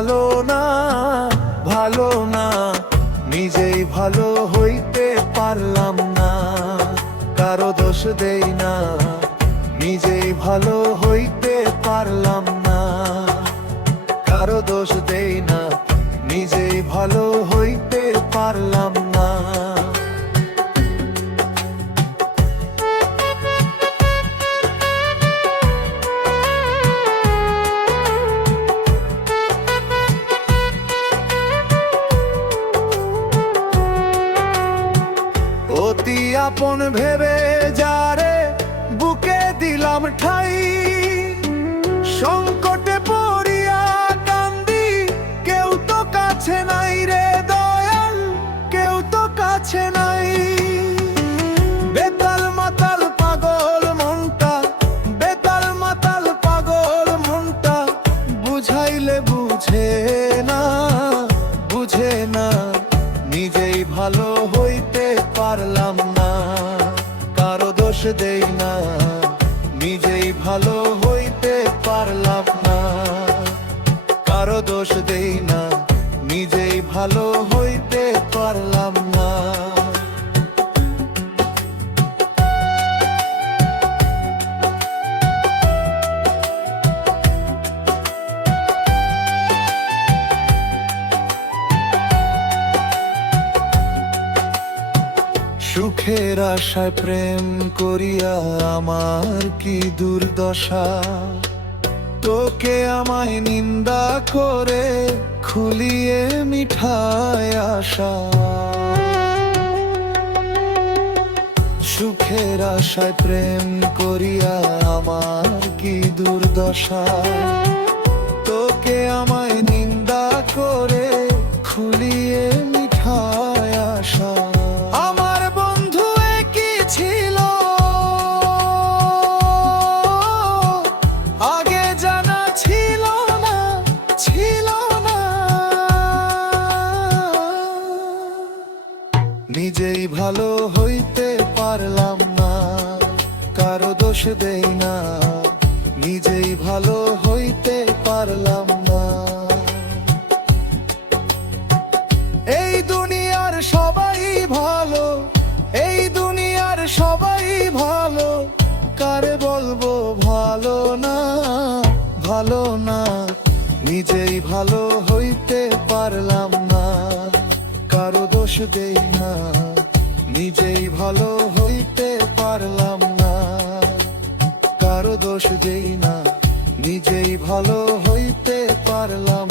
ভালো না, ভালো না, নিজেই ভালো হইতে পারলাম না। কারো দোষ দেই না, নিজেই ভালো হইতে পারলাম না। কারো দোষ দেই না, নিজেই ভালো হইতে পারলাম না। অতি আপন ভেবে যারে বুকে দিলাম ঠাই, সংকটে পড়িয়া কান্দি, কেউ তো কাছে নাই রে দয়াল, কেউ তো কাছে নাই। বেতাল মাতাল পাগল মনটা, বেতাল মাতাল পাগল মনটা, বুঝাইলে বুঝে না, বুঝে না, নিজেই ভালো হইতে পারলাম না। কারো দোষ দেই না, নিজেই ভালো হইতে পারলাম না। কারো দোষ দেই না, নিজেই ভালো হইতে পারলাম না। সুখের আশায় প্রেম করিয়া আমার কি দুর্দশা, তোকে আমায় নিন্দা করে খুলিয়ে মিঠায় আশা। সুখের আশায় প্রেম করিয়া আমার কি দুর্দশা, তোকে আমায় নিন্দা করে খুলিয়ে মিঠায় আশা। আমার বন্ধু কি ছিল আগে জানা ছিল না, ছিল না। নিজেই ভালো হইতে পারলাম না, কারো দোষ দেই না, নিজেই ভালো হইতে পারলাম না। এই দুনিয়ার সবাই ভালো, এই দুনিয়ার সবাই ভালো, কারে বলবো ভালো না, ভালো না, নিজেই ভালো হইতে পারলাম না। কারো দোষ দেই না, নিজেই ভালো হইতে পারলাম না। কারো দোষ দেই না, নিজেই ভালো হইতে পারলাম